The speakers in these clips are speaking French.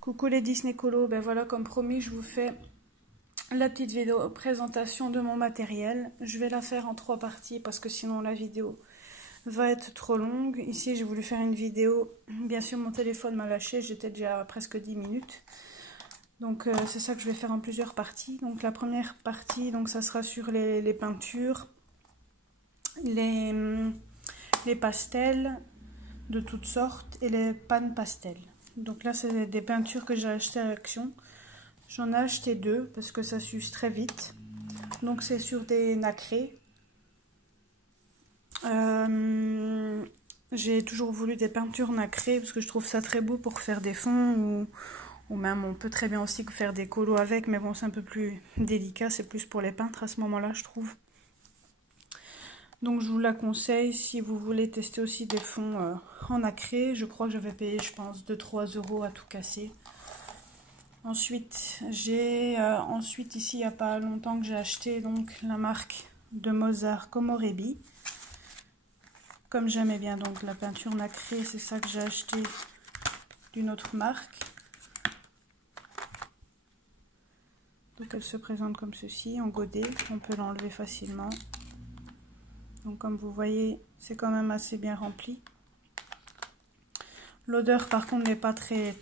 Coucou les Disney Colo, ben voilà, comme promis, je vous fais la petite vidéo présentation de mon matériel. Je vais la faire en 3 parties parce que sinon la vidéo va être trop longue. Ici, j'ai voulu faire une vidéo, bien sûr mon téléphone m'a lâché, j'étais déjà à presque 10 minutes. Donc c'est ça que je vais faire en plusieurs parties. Donc la première partie, donc ça sera sur les peintures, les pastels de toutes sortes et les pannes pastels. Donc là, c'est des peintures que j'ai achetées à Action. J'en ai acheté 2 parce que ça s'use très vite. Donc c'est sur des nacrés. J'ai toujours voulu des peintures nacrées parce que je trouve ça très beau pour faire des fonds ou même on peut très bien aussi faire des colos avec, mais bon, c'est un peu plus délicat, c'est plus pour les peintres à ce moment-là, je trouve. Donc je vous la conseille si vous voulez tester aussi des fonds en nacré. Je crois que j'avais payé, je pense, 2-3 € à tout casser. Ensuite, j'ai ici, il n'y a pas longtemps que j'ai acheté donc la marque de Mozart Komorebi. Comme j'aimais bien donc la peinture nacrée, c'est ça que j'ai acheté d'une autre marque. Donc elle se présente comme ceci, en godet. On peut l'enlever facilement. Donc comme vous voyez, c'est quand même assez bien rempli. L'odeur par contre n'est pas très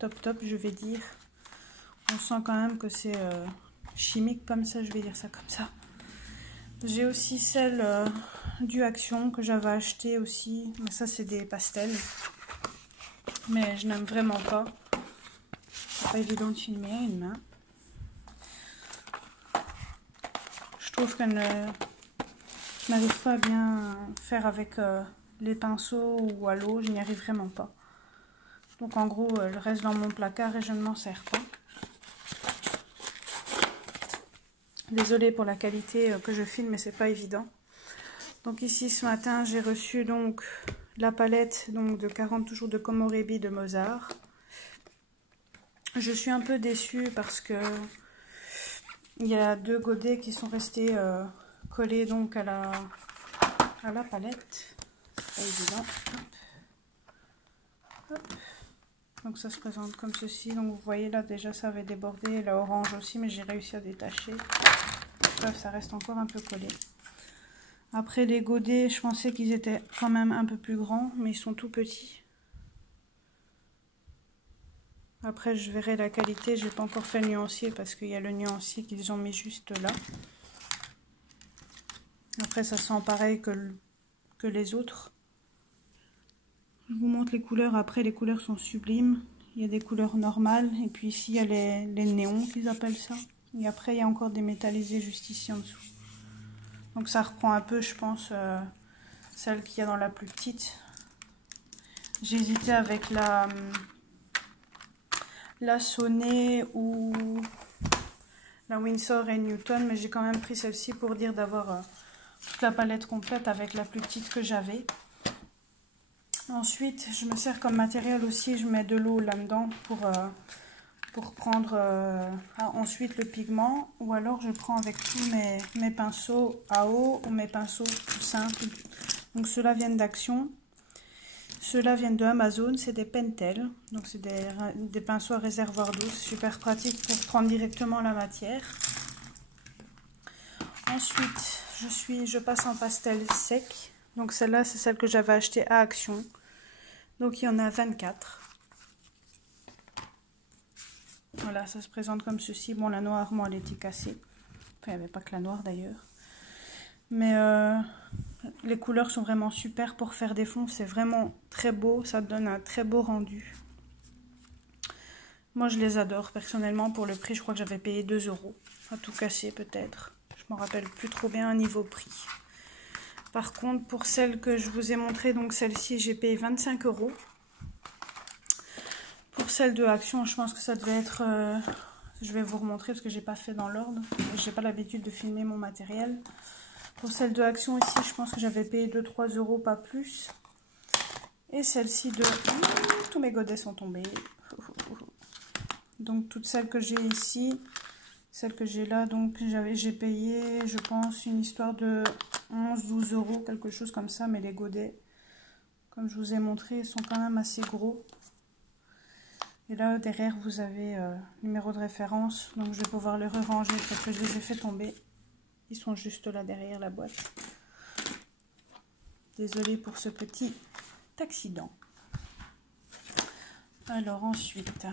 top, je vais dire. On sent quand même que c'est chimique comme ça, je vais dire ça comme ça. J'ai aussi celle du Action que j'avais acheté aussi. Mais ça c'est des pastels. Mais je n'aime vraiment pas. C'est pas évident de filmer à une main. Je trouve que je n'arrive pas à bien faire avec les pinceaux ou à l'eau, je n'y arrive vraiment pas. Donc en gros, elle reste dans mon placard et je ne m'en sers pas. Désolée pour la qualité que je filme, mais c'est pas évident. Donc ici ce matin, j'ai reçu donc la palette donc de 40 toujours de Komorebi de Mozart. Je suis un peu déçue parce que il y a 2 godets qui sont restés collés donc à la palette. C'est pas évident. Hop. Hop. Donc ça se présente comme ceci. Donc vous voyez là déjà ça avait débordé. Et la orange aussi, mais j'ai réussi à détacher. Bref, ça reste encore un peu collé. Après les godets, je pensais qu'ils étaient quand même un peu plus grands, mais ils sont tout petits. Après je verrai la qualité, je n'ai pas encore fait le nuancier parce qu'il y a le nuancier qu'ils ont mis juste là. Après ça sent pareil que les autres. Je vous montre les couleurs. Après les couleurs sont sublimes. Il y a des couleurs normales et puis ici il y a les néons qu'ils appellent ça. Et après il y a encore des métallisés juste ici en dessous. Donc ça reprend un peu, je pense, celle qu'il y a dans la plus petite. J'ai hésité avec la Sonnet ou la Winsor et Newton, mais j'ai quand même pris celle-ci pour dire d'avoir toute la palette complète avec la plus petite que j'avais. Ensuite, je me sers comme matériel aussi, je mets de l'eau là-dedans pour prendre ensuite le pigment, ou alors je prends avec tous mes pinceaux à eau ou mes pinceaux tout simples. Donc ceux-là viennent d'Action. Ceux-là viennent de Amazon, c'est des Pentel, donc c'est des pinceaux à réservoir d'eau, c'est super pratique pour prendre directement la matière. Ensuite, je passe en pastel sec, donc celle-là c'est celle que j'avais achetée à Action, donc il y en a 24. Voilà, ça se présente comme ceci. Bon, la noire, moi, elle était cassée, enfin il n'y avait pas que la noire d'ailleurs, mais les couleurs sont vraiment super pour faire des fonds, c'est vraiment très beau, ça donne un très beau rendu. Moi je les adore personnellement. Pour le prix, je crois que j'avais payé 2 € à tout casser peut-être. Je me rappelle plus trop bien un niveau prix. Par contre, pour celle que je vous ai montrée, donc celle-ci, j'ai payé 25 €. Pour celle de Action, je pense que ça devait être... je vais vous remontrer parce que j'ai pas fait dans l'ordre. J'ai pas l'habitude de filmer mon matériel. Pour celle de Action ici, je pense que j'avais payé 2-3 €, pas plus. Et celle-ci de... tous mes godets sont tombés. Donc toutes celles que j'ai ici, celles que j'ai là, donc j'ai payé, je pense, une histoire de 11-12 €, quelque chose comme ça. Mais les godets, comme je vous ai montré, sont quand même assez gros. Et là, derrière, vous avez numéro de référence. Donc, je vais pouvoir les ranger parce que je les ai fait tomber. Ils sont juste là derrière la boîte. Désolée pour ce petit accident. Alors, ensuite,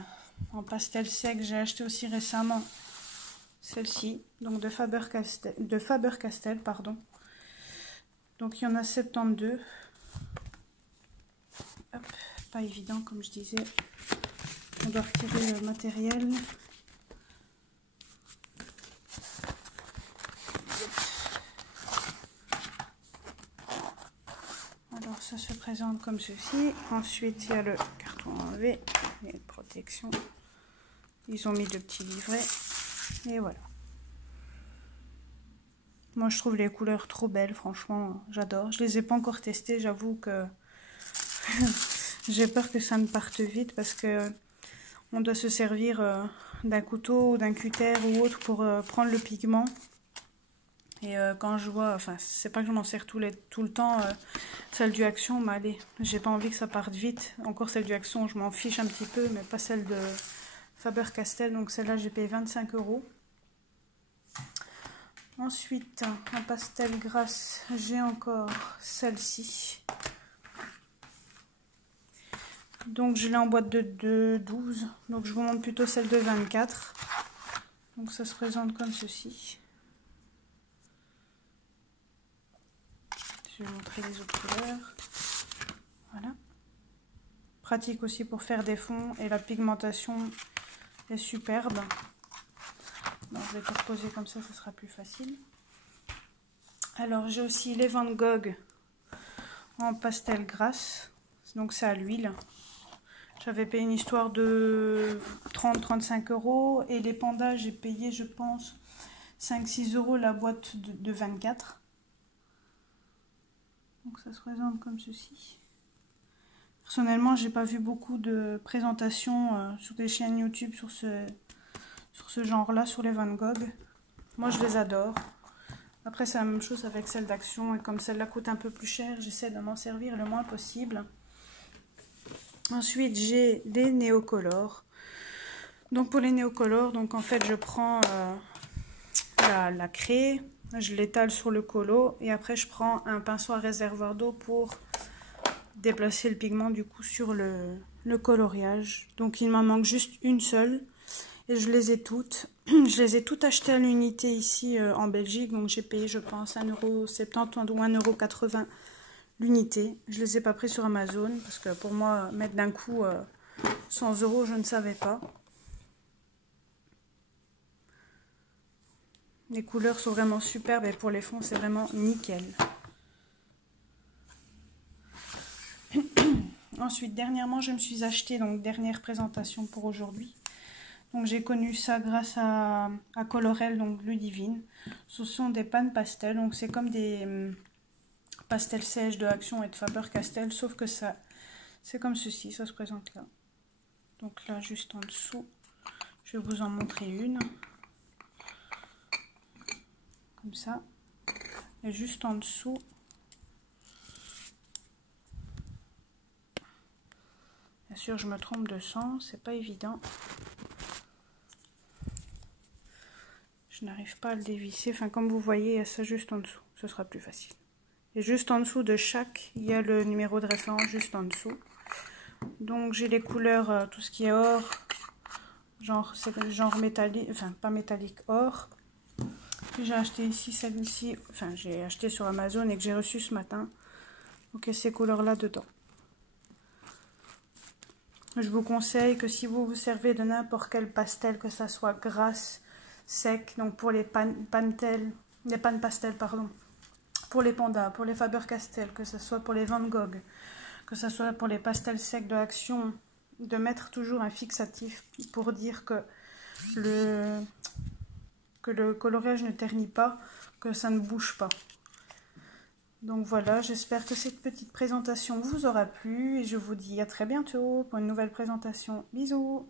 en pastel sec, j'ai acheté aussi récemment celle-ci. Donc, de Faber-Castell, pardon. Donc, il y en a 72. Hop, pas évident, comme je disais. On doit retirer le matériel. Alors ça se présente comme ceci. Ensuite il y a le carton enlevé et une protection. Ils ont mis de petits livrets. Et voilà. Moi je trouve les couleurs trop belles, franchement j'adore. Je les ai pas encore testées, j'avoue que j'ai peur que ça me parte vite parce que on doit se servir d'un couteau ou d'un cutter ou autre pour prendre le pigment. Et quand je vois, enfin c'est pas que je m'en sers tout le temps, celle du Action, mais allez, j'ai pas envie que ça parte vite. Encore celle du Action, je m'en fiche un petit peu, mais pas celle de Faber-Castell. Donc celle-là j'ai payé 25 €. Ensuite, en pastel grasse, j'ai encore celle-ci. Donc je l'ai en boîte de 12, donc je vous montre plutôt celle de 24. Donc ça se présente comme ceci. Je vais montrer les autres couleurs. Voilà. Pratique aussi pour faire des fonds et la pigmentation est superbe. Donc je vais tout reposer comme ça sera plus facile. Alors j'ai aussi les Van Gogh en pastel grasse. Donc c'est à l'huile. J'avais payé une histoire de 30-35 € et les pandas j'ai payé je pense 5-6 € la boîte de 24. Donc ça se présente comme ceci. Personnellement j'ai pas vu beaucoup de présentations sur des chaînes YouTube sur ce genre là, sur les Van Gogh. Moi je les adore. Après c'est la même chose avec celle d'Action et comme celle-là coûte un peu plus cher, j'essaie de m'en servir le moins possible. Ensuite, j'ai les néocolores. Donc pour les néocolores, donc en fait, je prends la craie, je l'étale sur le colo et après je prends un pinceau à réservoir d'eau pour déplacer le pigment du coup sur le coloriage. Donc il m'en manque juste une seule et je les ai toutes. Je les ai toutes achetées à l'unité ici en Belgique. Donc j'ai payé je pense 1,70 € ou 1,80 € l'unité. Je les ai pas pris sur Amazon parce que pour moi mettre d'un coup 100 € je ne savais pas. Les couleurs sont vraiment superbes et pour les fonds c'est vraiment nickel. Ensuite dernièrement je me suis acheté, donc dernière présentation pour aujourd'hui. Donc j'ai connu ça grâce à Colorel, donc Ludivine. Ce sont des pannes pastel, donc c'est comme des pastel sèche de Action et de Faber-Castell, sauf que ça c'est comme ceci, ça se présente là. Donc là juste en dessous, je vais vous en montrer une. Comme ça. Et juste en dessous, bien sûr je me trompe de sens, c'est pas évident. Je n'arrive pas à le dévisser, enfin comme vous voyez, il y a ça juste en dessous, ce sera plus facile. Et juste en dessous de chaque, il y a le numéro de référence juste en dessous. Donc j'ai les couleurs, tout ce qui est or, genre métallique, enfin pas métallique, or. J'ai acheté ici celle-ci, enfin j'ai acheté sur Amazon et que j'ai reçu ce matin. Donc il y a ces couleurs là dedans. Je vous conseille que si vous vous servez de n'importe quel pastel, que ça soit grasse, sec, donc pour les pannes pastel, pardon, pour les pandas, pour les Faber-Castell, que ce soit pour les Van Gogh, que ce soit pour les pastels secs de Action, de mettre toujours un fixatif pour dire que le coloriage ne ternit pas, que ça ne bouge pas. Donc voilà, j'espère que cette petite présentation vous aura plu et je vous dis à très bientôt pour une nouvelle présentation. Bisous!